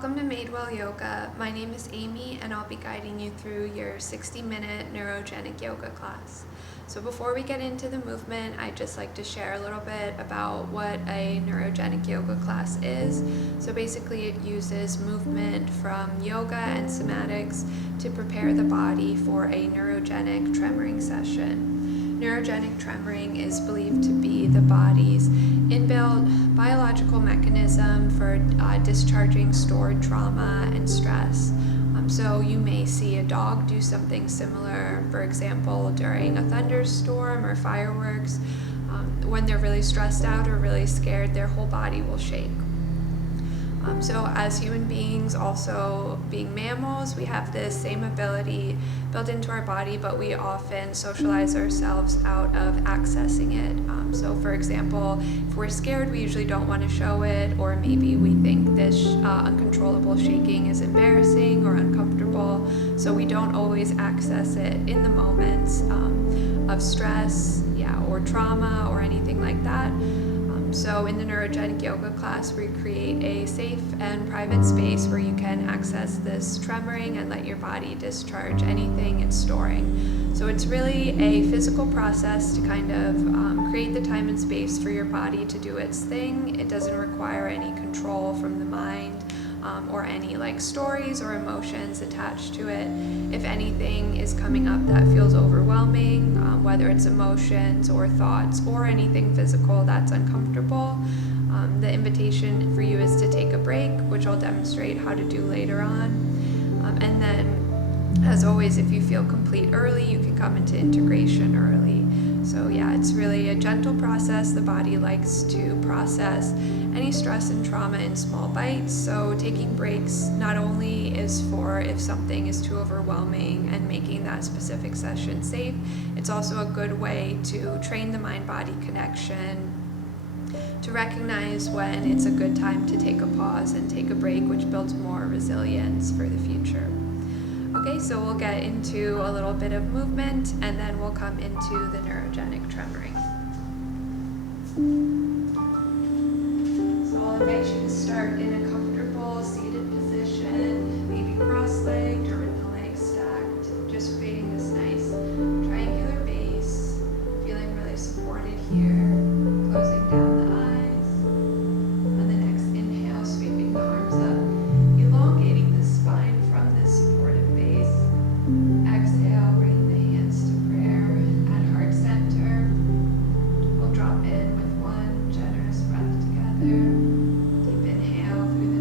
Welcome to Madewell Yoga. My name is Amy and I'll be guiding you through your 60-minute Neurogenic Yoga class. So before we get into the movement, I'd just like to share a little bit about what a Neurogenic Yoga class is. So basically it uses movement from yoga and somatics to prepare the body for a neurogenic tremoring session. Neurogenic tremoring is believed to be the body's inbuilt biological mechanism for discharging stored trauma and stress. So you may see a dog do something similar, for example, during a thunderstorm or fireworks. When they're really stressed out or really scared, their whole body will shake. So as human beings, also being mammals, we have this same ability built into our body, but we often socialize ourselves out of accessing it. So for example, if we're scared, we usually don't want to show it, or maybe we think this uncontrollable shaking is embarrassing or uncomfortable, so we don't always access it in the moments of stress, or trauma or anything like that. So in the Neurogenic Yoga class, we create a safe and private space where you can access this tremoring and let your body discharge anything it's storing. So it's really a physical process to kind of create the time and space for your body to do its thing. It doesn't require any control from the mind or any stories or emotions attached to it. If anything is coming up that feels overwhelming, whether it's emotions or thoughts or anything physical that's uncomfortable, the invitation for you is to take a break, which I'll demonstrate how to do later on. And then, as always, if you feel complete early, you can come into integration early. So it's really a gentle process. The body likes to process any stress and trauma in small bites. So taking breaks not only is for if something is too overwhelming and making that specific session safe, it's also a good way to train the mind-body connection, to recognize when it's a good time to take a pause and take a break, which builds more resilience for the future. Okay, so we'll get into a little bit of movement and then we'll come into the neurogenic tremoring. So I'll invite you to start in a comfortable seated position, maybe cross-legged or with the legs stacked, just creating this nice triangular base, feeling really supported here, closing down the eyes. On the next inhale, sweeping the arms up, elongating the spine from this supportive base. Exhale, bringing the hands to prayer at heart center. We'll drop in with one generous breath together. Deep inhale through the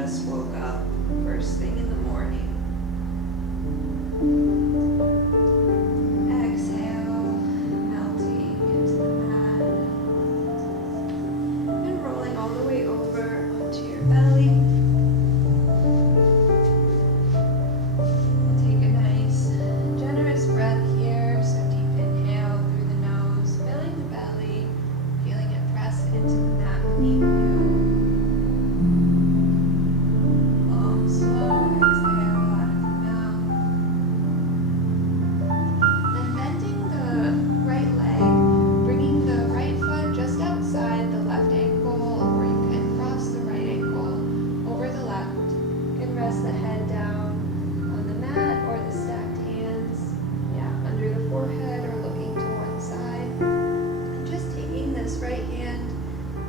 just woke up first thing in the morning. Exhale, melting into the mat and rolling all the way over onto your belly. Take a nice, generous breath here. So deep inhale through the nose, filling the belly, feeling it press into the mat beneath you. Long, slow exhale out of the mouth. Then bending the right leg, bringing the right foot just outside the left ankle, or you can cross the right ankle over the left. You can rest the head down on the mat or the stacked hands, under the forehead or looking to one side. And just taking this right hand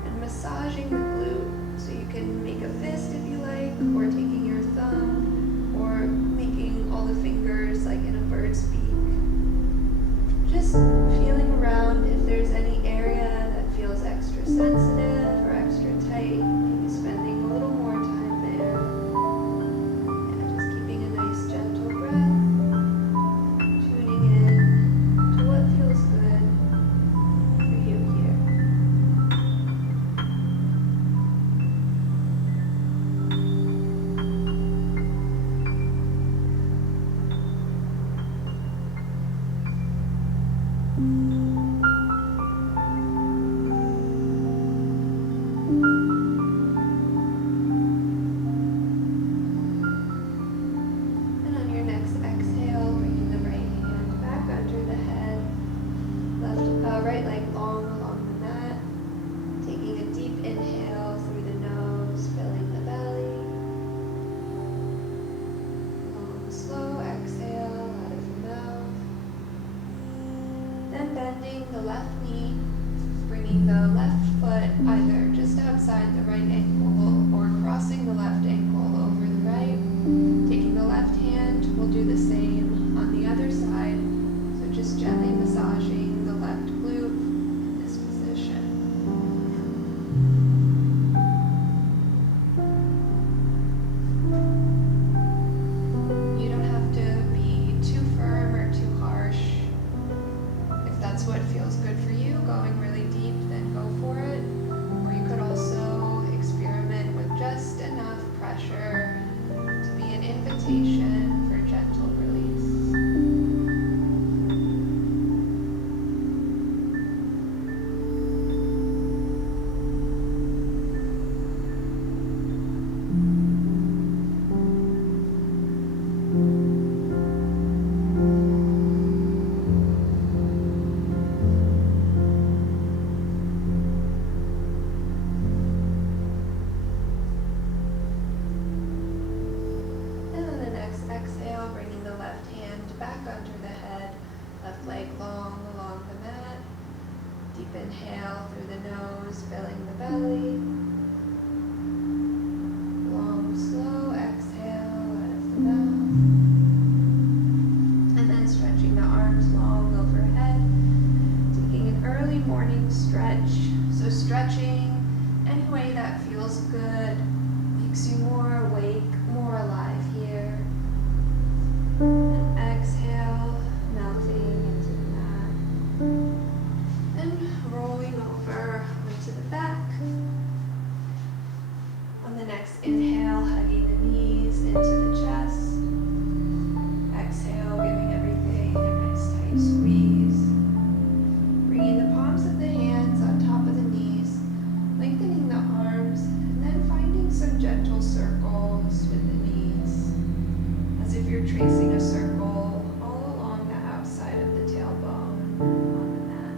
and massaging the glute. So you can make a fist if you like, or taking your thumb, or making all the fingers like in a bird's beak. Just feeling around if there's any area that feels extra sensitive or extra tight, maybe spending a little more time there. Just keeping a nice gentle breath, tuning in to what feels good for you here. And on your next exhale, bringing the right hand back under the head, right leg long along the mat, taking a deep inhale through the nose, filling the belly. Long, slow exhale out of the mouth. Then bending the left knee, bringing the left foot either just outside the right ankle or crossing the left ankle over the right. Taking the left hand, we'll do the same on the other side. So just gently massaging the left glute in this position. You don't have to be too firm or too harsh. If that's what feels good for you, going really deep, then go for it. Or you could also experiment with just enough pressure to be an invitation for gentle release. And on the next exhale, bringing the left hand back under the head, left leg long along the mat. Deep inhale through the nose, filling the belly. Long, slow exhale out of the mouth. And then stretching the arms long overhead, taking an early morning stretch. So stretching any way that feels good, makes you more awake, more alive here. And exhale, melting into the mat. And rolling over onto the back. On the next inhale, hugging the knees into the chest. Exhale, giving everything a nice tight squeeze. Bringing the palms of the hands on top of the knees, lengthening the arms, and then finding some gentle circles with the knees, as if you're tracing a circle all along the outside of the tailbone on the mat.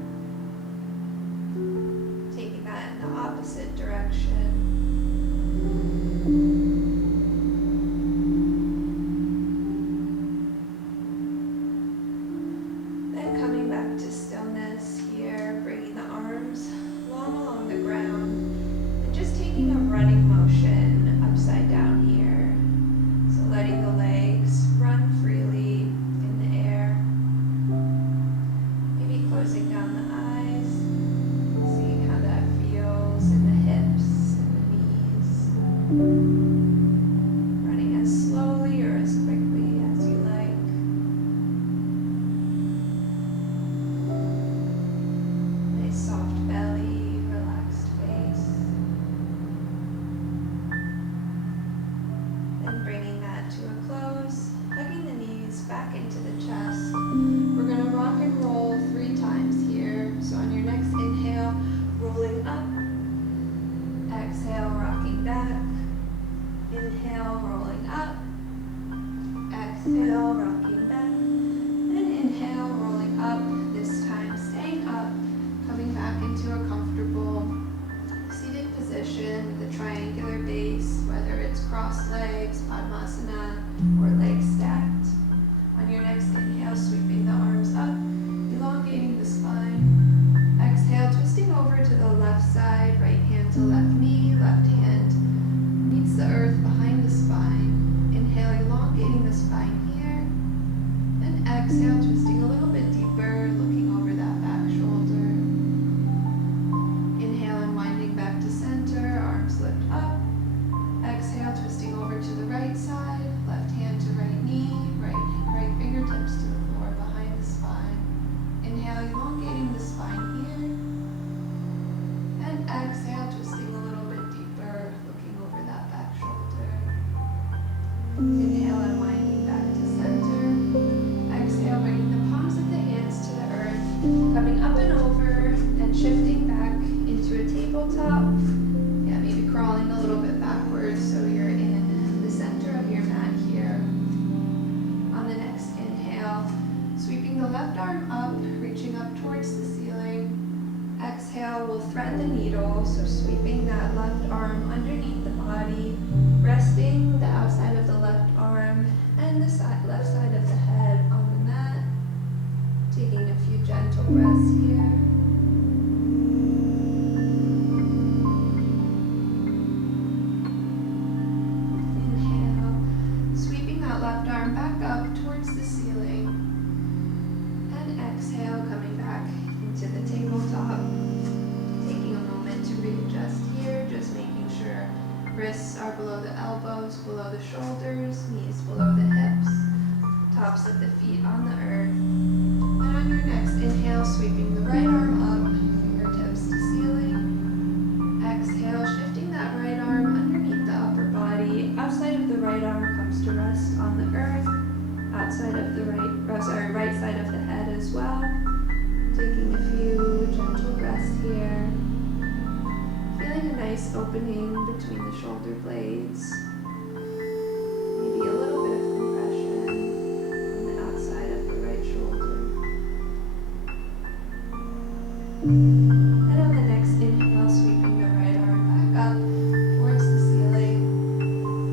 Taking that in the opposite direction. Then coming back to stillness here, bringing the arms long along the ground, and just taking a running motion upside down here. So letting the legs run freely in the air. Maybe closing down the eyes, seeing how that feels in the hips and the knees. position with a triangular base, whether it's crossed legs, Padmasana, or legs stacked. On your next inhale, sweeping the arms up, elongating the spine. Exhale, twisting over to the left side, right hand to left knee, left hand meets the earth behind the spine. Inhale, elongating the spine here. And exhale, twisting a little bit deeper, looking over that back shoulder. Inhale, unwinding back to center, arms lift up. Exhale, twisting over to the right side, left hand to right knee, right fingertips to the floor behind the spine. Inhale, elongating the spine here. And exhale, twisting a little bit deeper, looking over that back shoulder. Inhale, unwinding back to center. Exhale, bringing the palms of the hands to the earth, coming up and over and shifting back into a tabletop. Yeah, maybe crawling a little bit backwards so you're in the center of your mat here. On the next inhale, sweeping the left arm up, reaching up towards the ceiling. Exhale, we'll thread the needle, so sweeping that left arm underneath the body, resting the outside of the left arm and the left side of the head on the mat. Taking a few gentle breaths here. Inhale, sweeping that left arm back up towards the ceiling. And exhale, coming back into the tabletop. Taking a moment to readjust here, just making sure wrists are below the elbows, below the shoulders, knees below the hips, tops of the feet on the earth. And on your next inhale, sweeping the right arm up, fingertips to ceiling. Exhale, shifting that right arm underneath the upper body. Outside of the right arm comes to rest on the earth. Outside of the right side of the head as well. Taking a few gentle breaths here. Feeling a nice opening between the shoulder blades. Maybe a little bit of compression on the outside of the right shoulder. And on the next inhale, sweeping the right arm back up towards the ceiling.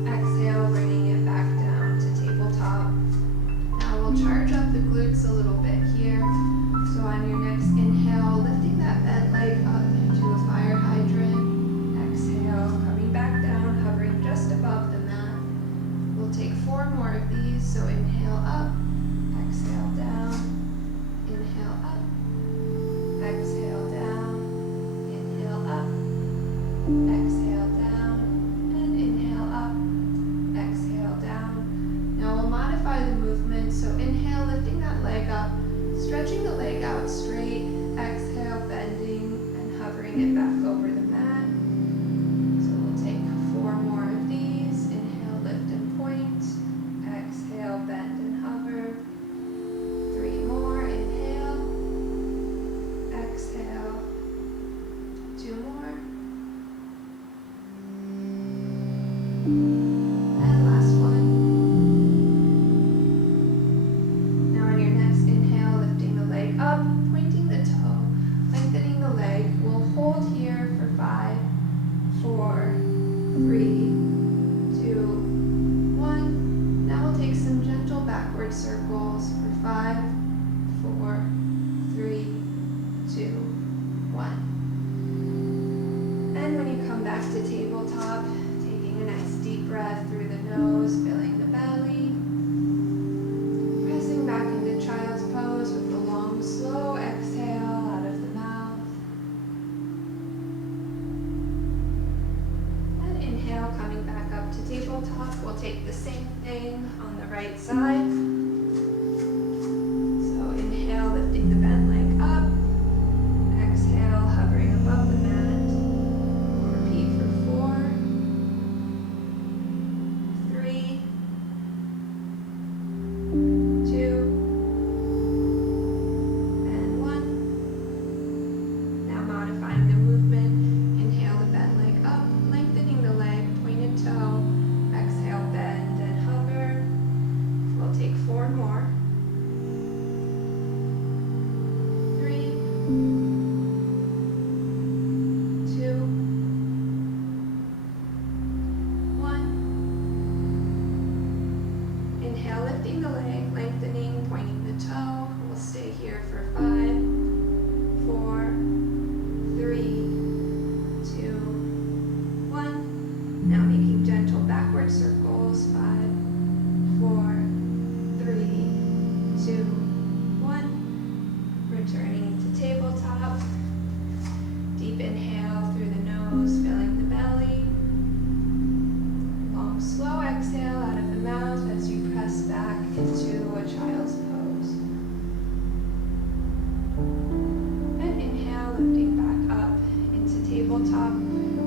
Exhale, bringing it back down to tabletop. Now we'll charge up the glutes a little bit here. So on your next inhale, lifting that bent leg up to a fire hydrant. Exhale, coming back down, hovering just above the mat. We'll take 4 more of these. So inhale up, exhale down, inhale up, exhale down, inhale up, exhale down, and inhale up, exhale down. Now we'll modify the movement. So inhale, lifting that leg up, stretching the leg out straight. Exhale, bending and hovering it back over the mat. So we'll take 4 more of these. Inhale, lift and point. Exhale, bend and hover. 3 more. Inhale. Exhale. 2 more. And last one. Now on your next inhale, lifting the leg up, pointing the toe, lengthening the leg. We'll hold here for 5, 4, 3, 2, 1. Now we'll take some gentle backward circles for 5, 4, 3, 2, 1. And when you come back to tabletop, taking a nice deep breath through the nose, filling the belly. Pressing back into child's pose with a long, slow exhale out of the mouth. And inhale, coming back up to tabletop. We'll take the same thing on the right side. So inhale, lifting the bent leg up. Exhale, hovering above the mat. We'll repeat for 4, 3, 2, and 1. Now modifying the movement. Inhale the bent leg up, lengthening the leg, pointed toe. Exhale, bend and hover. We'll take 4 forward circles. 5, 4, 3, 2, 1. Returning to tabletop. Deep inhale through the nose, filling the belly. Long, slow exhale out of the mouth as you press back into a child's pose. And inhale, lifting back up into tabletop,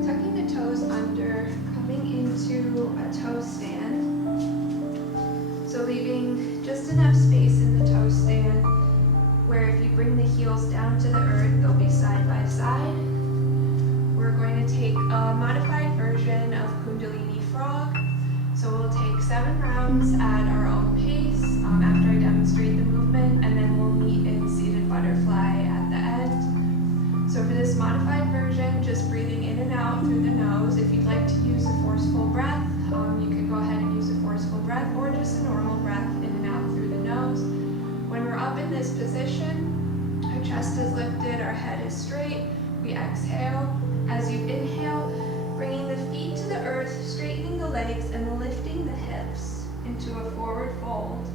tucking the toes under, coming into a toe stand. So leaving just enough space in the toe stand where if you bring the heels down to the earth, they'll be side by side. We're going to take a modified version of Kundalini Frog. So we'll take 7 rounds at our own pace after I demonstrate the movement, and then we'll meet in seated butterfly at the end. So for this modified version, just breathing in and out through the nose. If you'd like to use a forceful breath, you can go ahead and use a forceful breath or just a normal breath in and out through the nose. When we're up in this position, our chest is lifted, our head is straight. We exhale. As you inhale, bringing the feet to the earth, straightening the legs, and lifting the hips into a forward fold.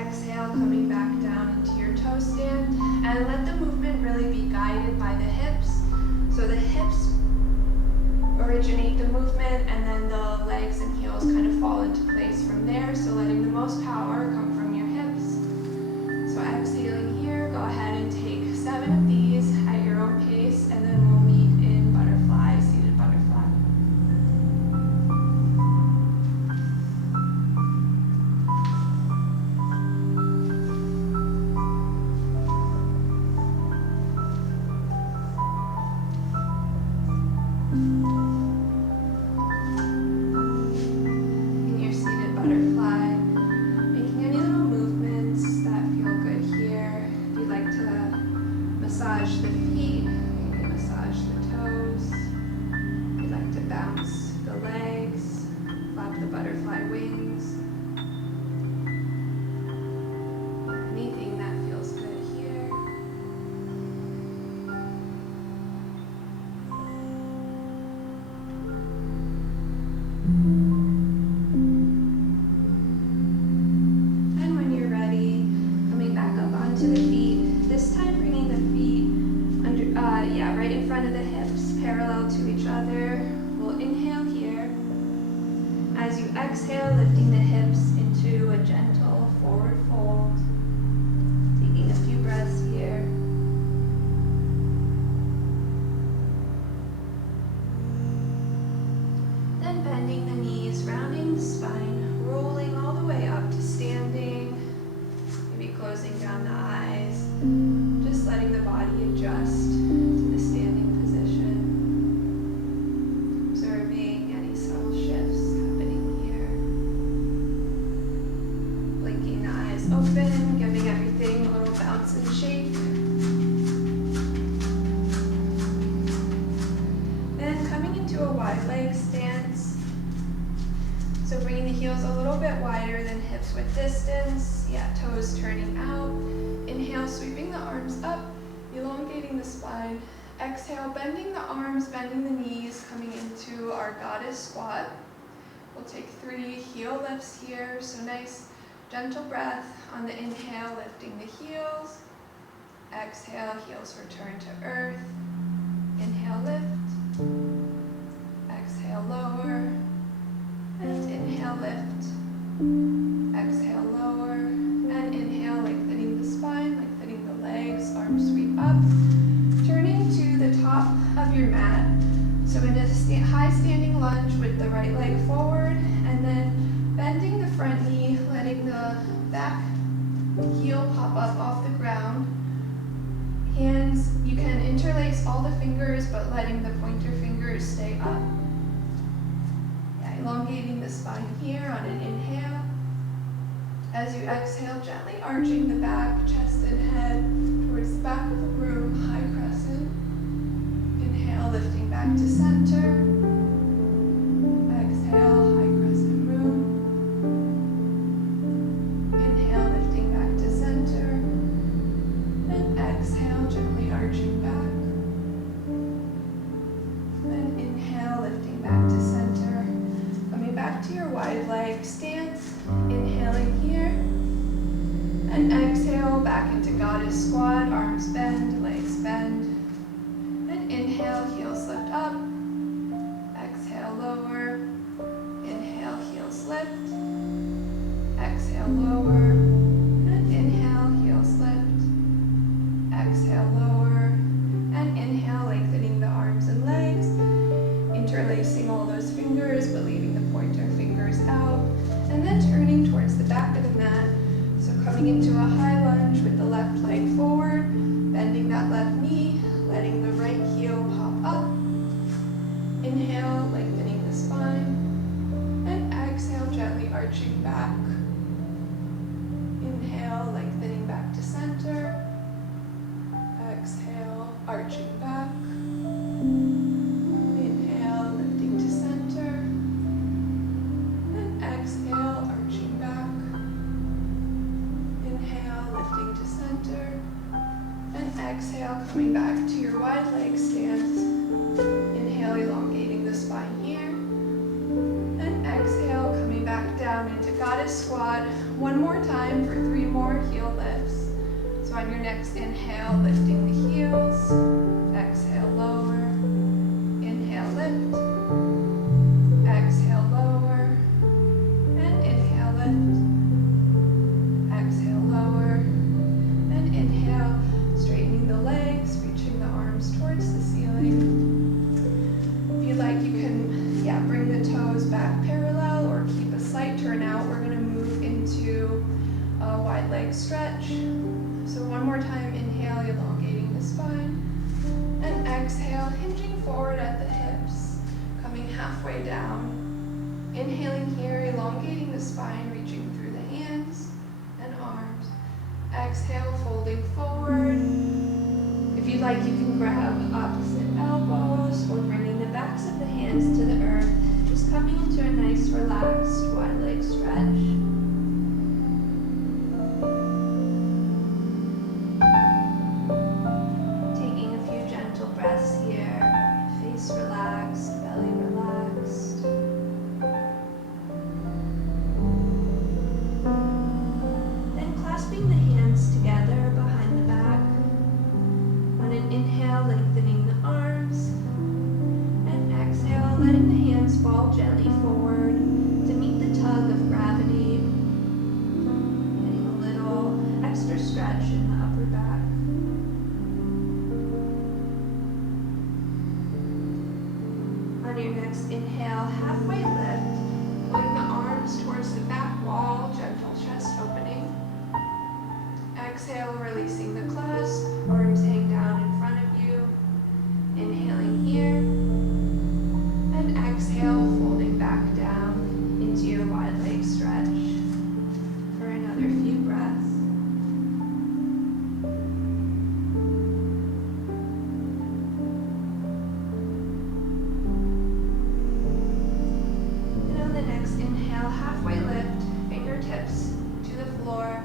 Exhale, coming back down into your toe stand, and let the movement really be guided by the hips. So the hips originate the movement, and then the legs and heels kind of fall into place from there. So letting the most power come from your hips. So exhaling here, go ahead and take 7 of these at your own pace, and then we'll meet in butterfly, seated butterfly. In your seated butterfly, making any little movements that feel good here. If you'd like to massage the feet, you can massage the toes. If you'd like to bounce the legs, flap the butterfly wings. Anything that feels good here. And when you're ready, coming back up onto the feet, this time bringing the feet under, right in front of the hips, parallel to each other. We'll inhale here. As you exhale, lifting the hips into a gentle forward fold. Taking a few breaths here. Then bending the knees, rounding the spine, rolling all the way up to standing. Maybe closing down the eyes. Just letting the body adjust to the standing position. Observing any subtle shifts happening here. Blinking the eyes open, giving everything a little bounce and shake. Then coming into a wide leg stance. So bringing the heels a little bit wider than hips width distance. Toes turning out. Inhale, sweeping the arms up, elongating the spine. Exhale, bending the arms, bending the knees, coming into our goddess squat. We'll take 3 heel lifts here. So nice, gentle breath on the inhale, lifting the heels. Exhale, heels return to earth. Inhale, lift. Exhale, lower. And inhale, lift. Exhale, lower. And inhale, lengthening the spine, lengthening the legs, arms sweep up. Turning to the top of your mat. So in a high standing lunge with the right leg forward, and then bending the front knee, letting the back heel pop up off the ground. Hands, you can interlace all the fingers, but letting the pointer fingers stay up. Elongating the spine here on an inhale. As you exhale, gently arching the back, chest and head towards the back of the room, high crescent. Inhale, lifting back to center. Exhale, high crescent moon. Inhale, lifting back to center. And exhale, gently arching back. And inhale, lifting back to center. Coming back to your wide leg stance, inhaling here, and exhale back into goddess squat, arms bend, legs bend, and inhale, heels lift up, exhale, lower, inhale, heels lift, exhale, lower, and inhale, heels lift, exhale, lower, and inhale, lengthening the arms and legs, interlacing all those fingers, but leaving the pointer fingers out, and then turning towards the back of the mat. So coming into a high lunge with the left leg forward, bending that left knee, letting the right heel pop up. Inhale, lengthening the spine, and exhale, gently arching back. Inhale, lengthening back to center. Exhale, arching back. Inhale, lifting to center. And exhale, arching back. Inhale, lifting to center. And exhale, coming back to your wide leg stance. Inhale, elongating the spine here. And exhale, coming back down into goddess squat. One more time for 3 more heel lifts. So on your next inhale, lifting the heels. Exhale, lower. Inhale, lift. Exhale, lower. And inhale, lift. Exhale, lower. And inhale, straightening the legs, reaching the arms towards the ceiling. If you like, you can bring the toes back parallel or keep a slight turn out. We're going to move into a wide leg stretch. So one more time, inhale, elongating the spine. And exhale, hinging forward at the hips, coming halfway down. Inhaling here, elongating the spine, reaching through the hands and arms. Exhale, folding forward. If you'd like, you can grab opposite elbows or bringing the backs of the hands to the earth, just coming into a nice, relaxed, wide leg stretch. Relaxed, belly relaxed. Then clasping the hands together behind the back. On an inhale, lengthening the arms. And exhale, letting the hands fall gently forward to meet the tug of gravity. Getting a little extra stretch in the upper back. On your next inhale, halfway lift, pulling the arms towards the back wall, gentle chest opening. Exhale, releasing the clasp, arms hang down in front of you. Inhaling here, and exhale, folding back down into your wide leg stretch for another few breaths. Halfway lift, fingertips to the floor,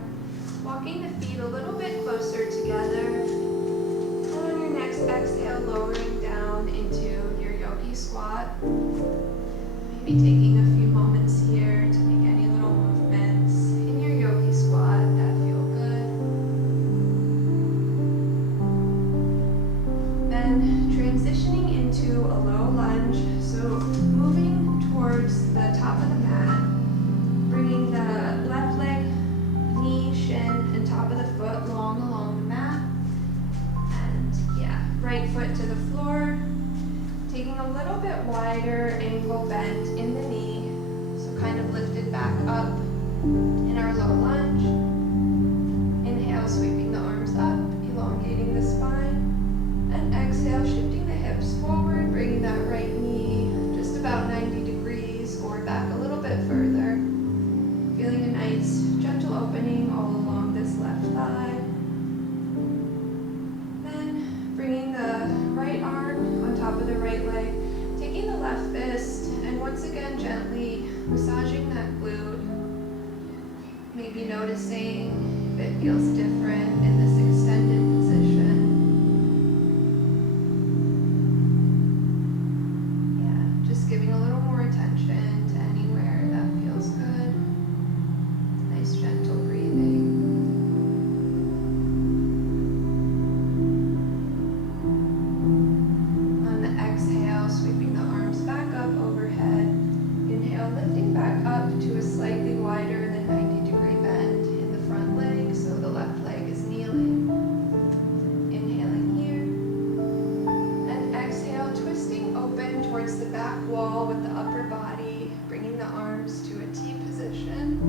walking the feet a little bit closer together. And on your next exhale, lowering down into your yogi squat. Maybe taking a few moments here to make any little movements in your yogi squat that feel good. Then transitioning into a low lunge, so moving towards the top of the mat. Bringing the left leg, knee, shin, and top of the foot long along the mat. And right foot to the floor. Taking a little bit wider angle bend in the knee. So kind of lifted back up in our low lunge. Inhale, sweeping the arms up, elongating the spine. And exhale, shifting the hips forward, bringing that right knee just about 90 degrees or back a little bit further. Feeling a nice, gentle opening all along this left thigh. Then bringing the right arm on top of the right leg, taking the left fist, and once again gently massaging that glute. Maybe noticing if it feels different in this extended position. Just giving a little more attention to anywhere back wall with the upper body, bringing the arms to a T position.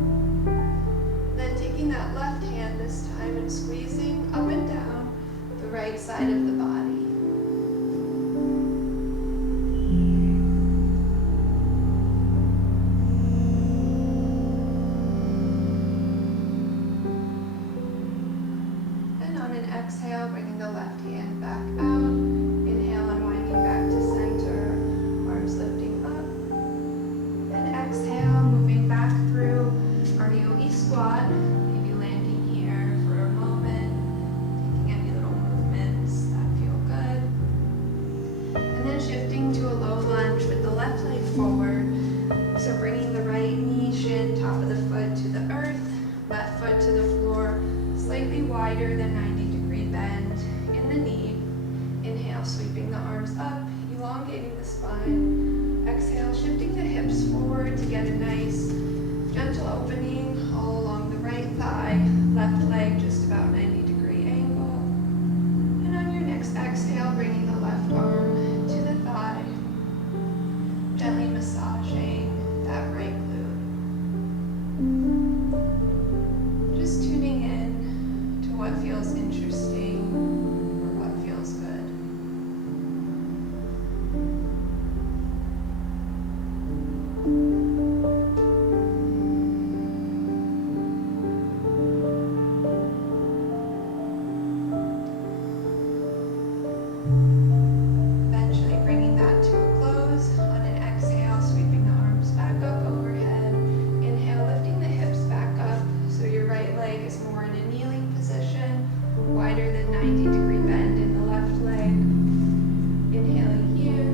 Then taking that left hand this time and squeezing up and down the right side of the body. And on an exhale, bringing the left hand back out. Inhale, unwinding back to center, arms lifting up. And exhale, moving back through our yogi squat, maybe landing here for a moment, taking any little movements that feel good. And then shifting to a low lunge with the left leg forward. So bringing the right knee, shin, top of the foot to the earth, left foot to the floor, slightly wider than 90-degree bend in the knee. Inhale, sweeping the arms up, elongating the spine. Exhale, shifting the hips forward to get a nice gentle opening all along the right thigh, left leg just about 90-degree angle. And on your next exhale, bringing the left arm to the thigh, gently massaging that right glute. Just tuning in to what feels interesting or what feels good. Eventually bringing that to a close. On an exhale, sweeping the arms back up overhead. Inhale, lifting the hips back up so your right leg is more in a kneeling position, wider than 90-degree bend in the left leg. Inhaling here.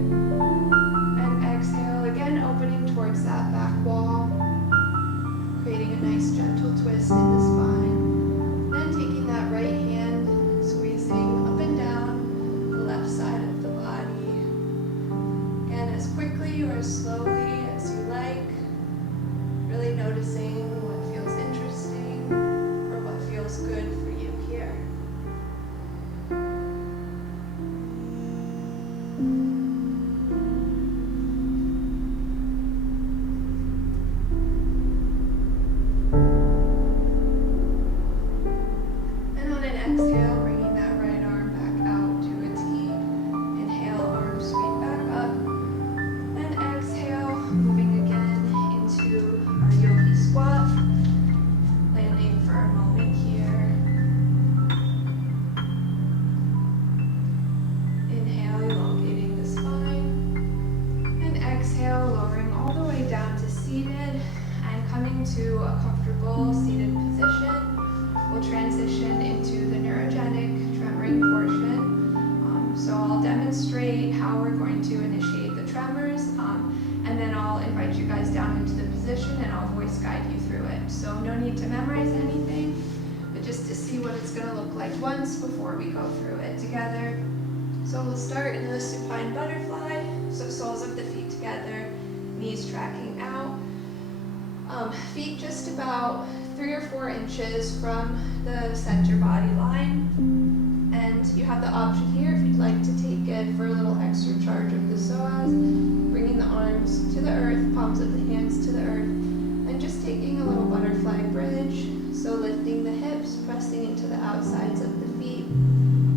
And exhale, again opening towards that back wall, creating a nice gentle twist in the spine. Then taking that right hand, squeezing up and down the left side of the body. Again, as quickly or as slowly as you like. Really noticing what feels interesting or what feels good for you here. And on an exhale, bringing that right arm back out to a T. Inhale, arms sweep back up. And exhale, moving again into our yogi squat. Landing for a moment here. Inhale, elongating the spine. And exhale, lowering all the way down to seated and coming to a comfortable seated position. We'll transition into the neurogenic tremoring portion. So I'll demonstrate how we're going to initiate the tremors, and then I'll invite you guys down into the position and I'll voice guide you through it. So no need to memorize anything, but just to see what it's going to look like once before we go through it together. So we'll start in the supine butterfly, so soles of the feet together, knees tracking out. Feet just about 3 or 4 inches from the center body line. And you have the option here, if you'd like to take it for a little extra charge of the psoas, bringing the arms to the earth, palms of the hands to the earth, and just taking a little butterfly bridge. So lifting the hips, pressing into the outsides of the feet.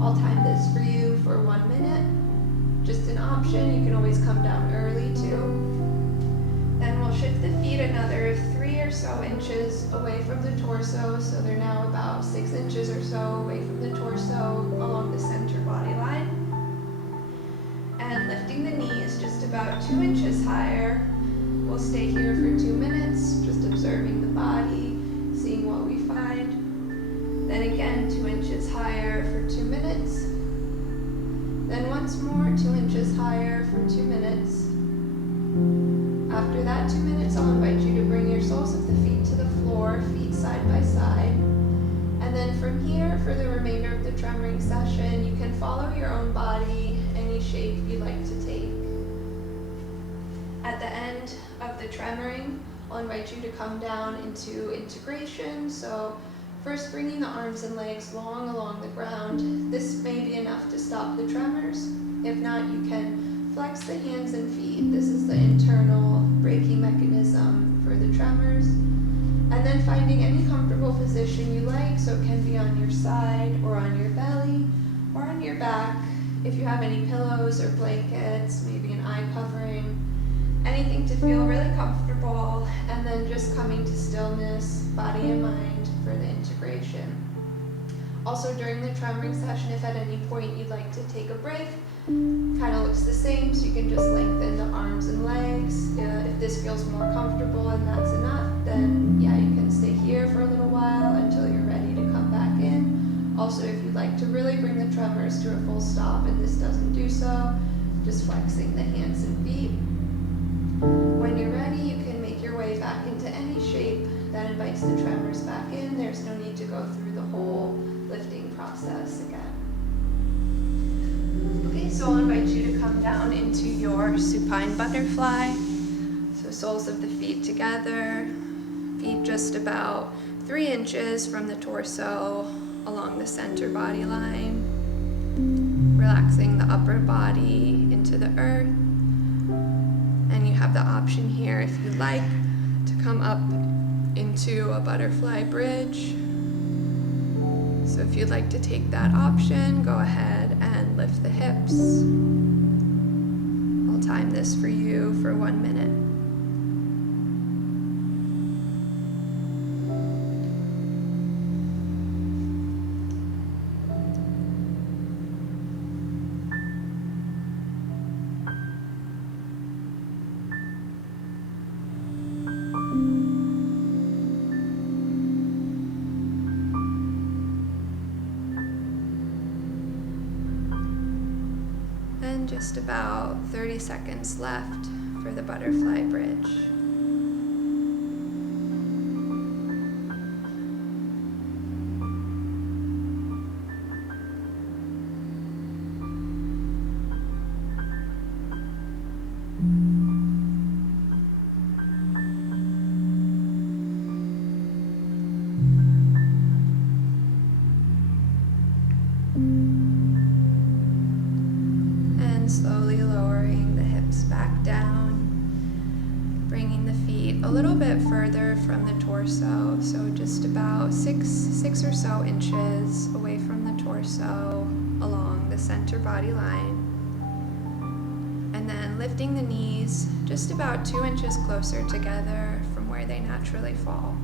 I'll time this for you for 1 minute. Just an option, you can always come down early too. Then we'll shift the feet another 3 or so inches away from the torso, so they're now about 6 inches or so away from the torso along the center body line. And lifting the knees just about 2 inches higher. We'll stay here for 2 minutes, just observing the body, seeing what we find. Then again, 2 inches higher for 2 minutes. Then once more, 2 inches higher for 2 minutes. After that 2 minutes, I'll invite you to bring your soles of the feet to the floor, feet side by side. And then from here, for the remainder of the tremoring session, you can follow your own body, any shape you'd like to take. At the end of the tremoring, I'll invite you to come down into integration. So first bringing the arms and legs long along the ground. This may be enough to stop the tremors. If not, you can flex the hands and feet. This is the internal braking mechanism for the tremors. And then finding any comfortable position you like, so it can be on your side or on your belly or on your back. If you have any pillows or blankets, maybe an eye covering, anything to feel really comfortable, and then just coming to stillness, body and mind, for the integration. Also during the tremoring session, if at any point you'd like to take a break, kind of looks the same, so you can just lengthen the arms and legs. If this feels more comfortable and that's enough, then yeah, you can stay here for a little while until you're ready to come back in. Also, if you'd like to really bring the tremors to a full stop and this doesn't do so, just flexing the hands and feet. When you're ready, you can make your way back into any shape that invites the tremors back in. There's no need to go through the whole lifting process again. Okay, so I'll invite you to come down into your supine butterfly. So soles of the feet together, feet just about 3 inches from the torso along the center body line. Relaxing the upper body into the earth. And you have the option here, if you'd like, to come up into a butterfly bridge. So if you'd like to take that option, go ahead and lift the hips. I'll time this for you for 1 minute. And just about 30 seconds left for the butterfly bridge. Slowly lowering the hips back down, bringing the feet a little bit further from the torso, so just about six or so inches away from the torso along the center body line. And then lifting the knees just about 2 inches closer together from where they naturally fall.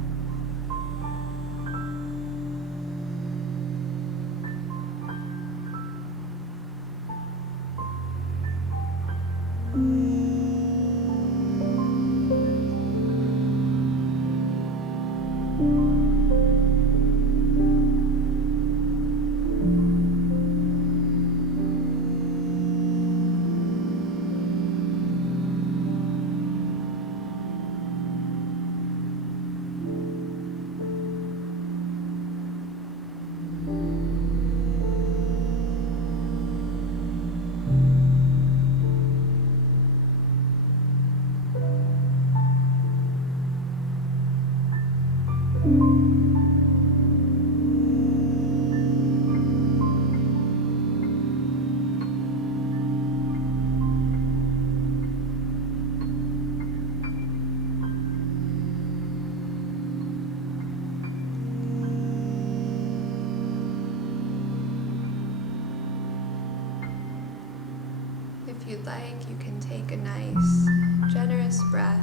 If you'd like, you can take a nice, generous breath.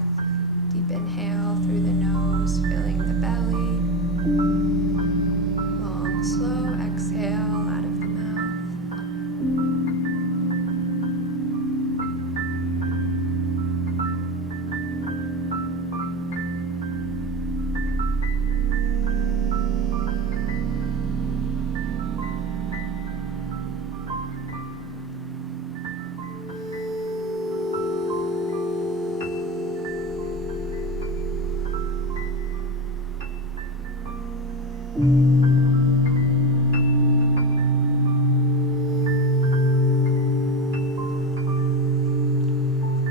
Deep inhale through the nose, filling the belly. Long, slow exhale out of the mouth.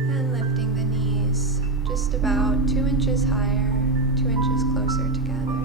And lifting the knees just about 2 inches higher, 2 inches closer together.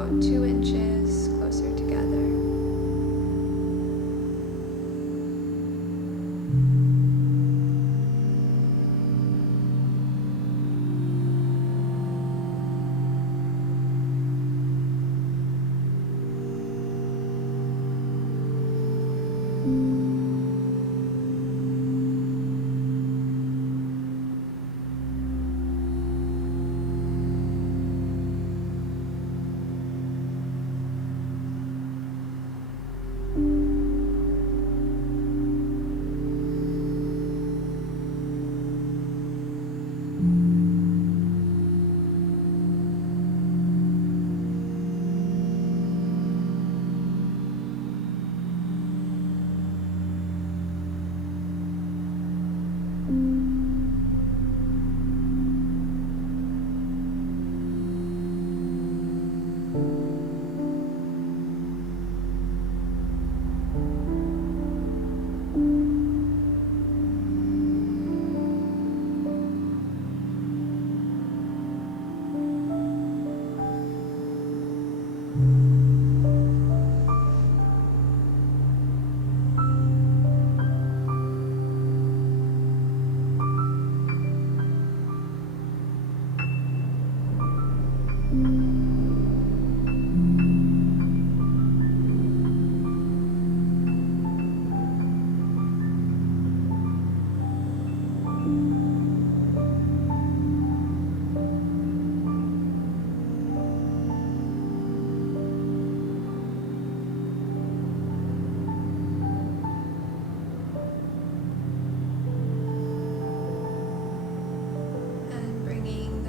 about 2 inches closer together.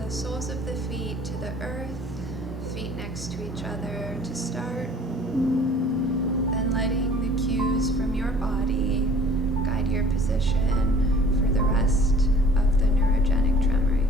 Soles of the feet to the earth, feet next to each other to start, then letting the cues from your body guide your position for the rest of the neurogenic tremoring.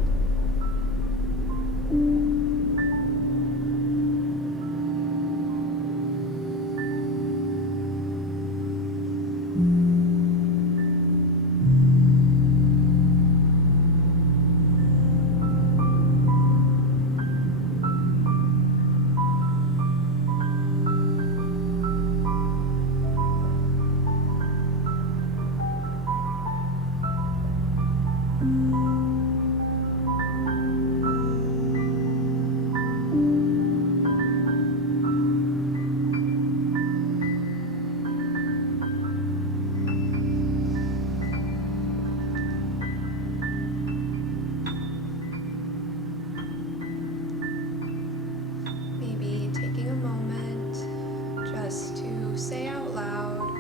Say out loud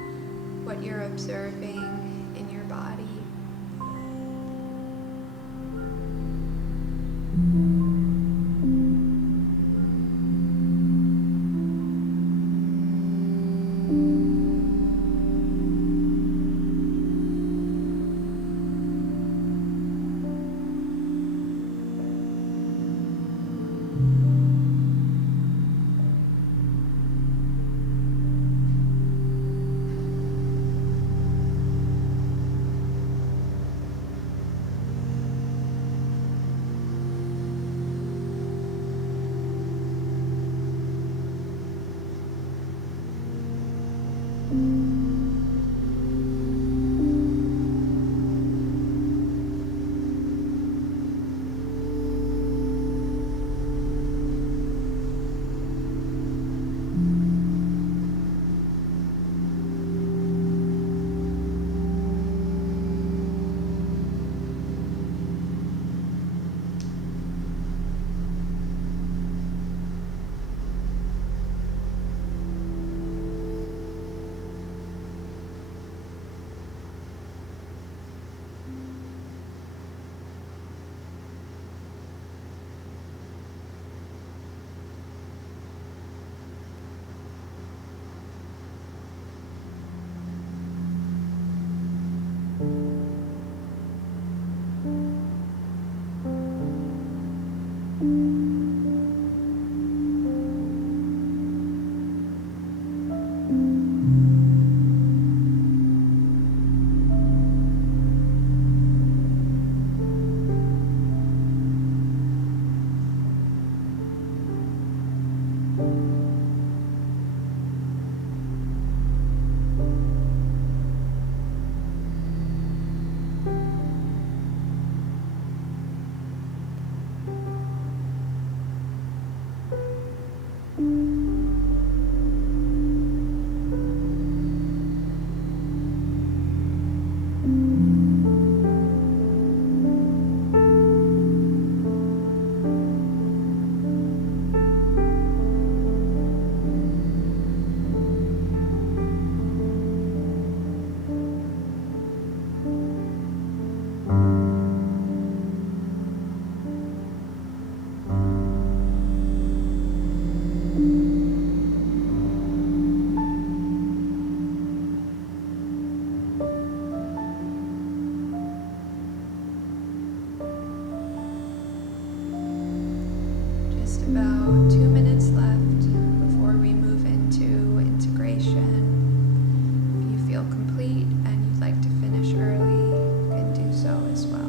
what you're observing in your body. Just about 2 minutes left before we move into integration. If you feel complete and you'd like to finish early, you can do so as well.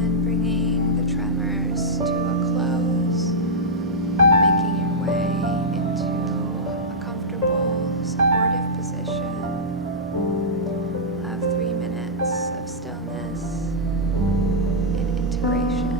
And bringing the tremors to a close, making your way into a comfortable, supportive position of 3 minutes of stillness in integration.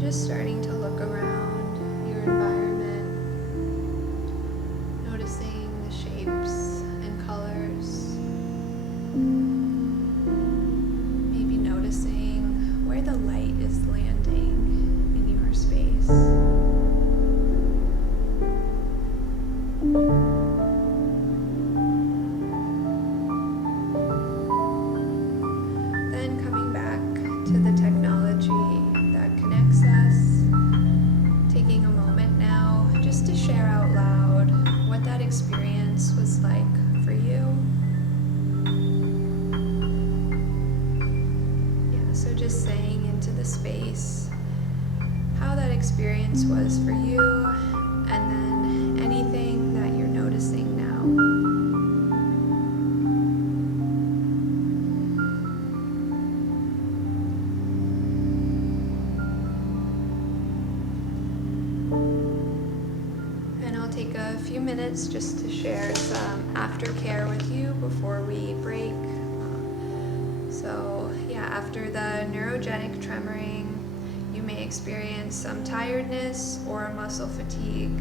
Just starting to look around your environment, noticing the shapes and colors, maybe noticing where the light is landing in your space. Then coming back to the technology that connects us, taking a moment now just to share out loud what that experience was like for you. Yeah, so just saying into the space how that experience was for you, and then anything that you're noticing now. Take a few minutes just to share some aftercare with you before we break. So yeah, after the neurogenic tremoring, you may experience some tiredness or muscle fatigue.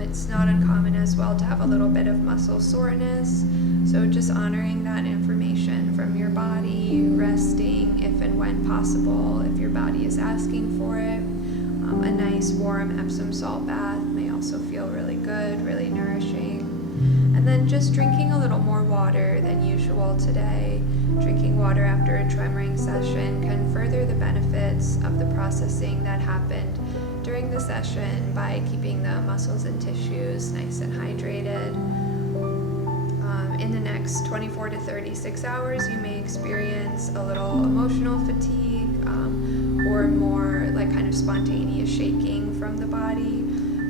It's not uncommon as well to have a little bit of muscle soreness. So just honoring that information from your body, resting if and when possible, if your body is asking for it. A nice warm Epsom salt bath may also feel really good, really nourishing. And then just drinking a little more water than usual today. Drinking water after a tremoring session can further the benefits of the processing that happened during the session by keeping the muscles and tissues nice and hydrated. In the next 24 to 36 hours, you may experience a little emotional fatigue or more like kind of spontaneous shaking from the body.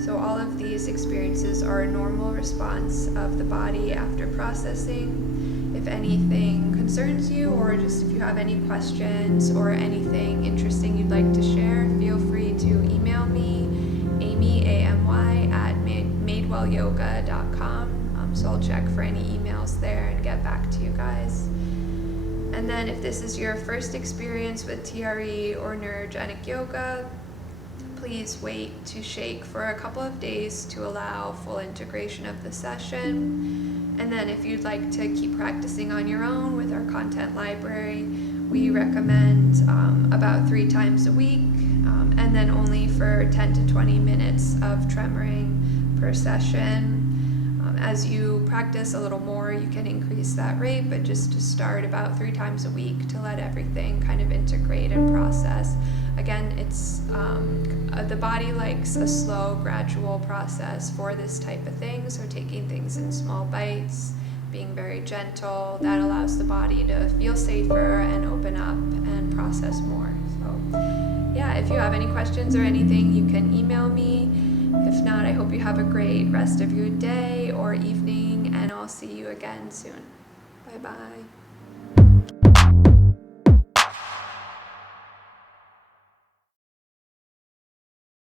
So all of these experiences are a normal response of the body after processing. If anything concerns you, or just if you have any questions or anything interesting you'd like to share, feel free to email me, Amy, A-M-Y, at madewellyoga.com. So I'll check for any emails there and get back to you guys. And then if this is your first experience with TRE or Neurogenic Yoga, please wait to shake for a couple of days to allow full integration of the session. And then if you'd like to keep practicing on your own with our content library, we recommend about 3 times a week, and then only for 10 to 20 minutes of tremoring per session. As you practice a little more, you can increase that rate, but just to start about 3 times a week to let everything kind of integrate and process. Again, it's the body likes a slow, gradual process for this type of thing, so taking things in small bites, being very gentle, that allows the body to feel safer and open up and process more. So yeah, if you have any questions or anything, you can email me. If not, I hope you have a great rest of your day or evening, and I'll see you again soon. Bye-bye.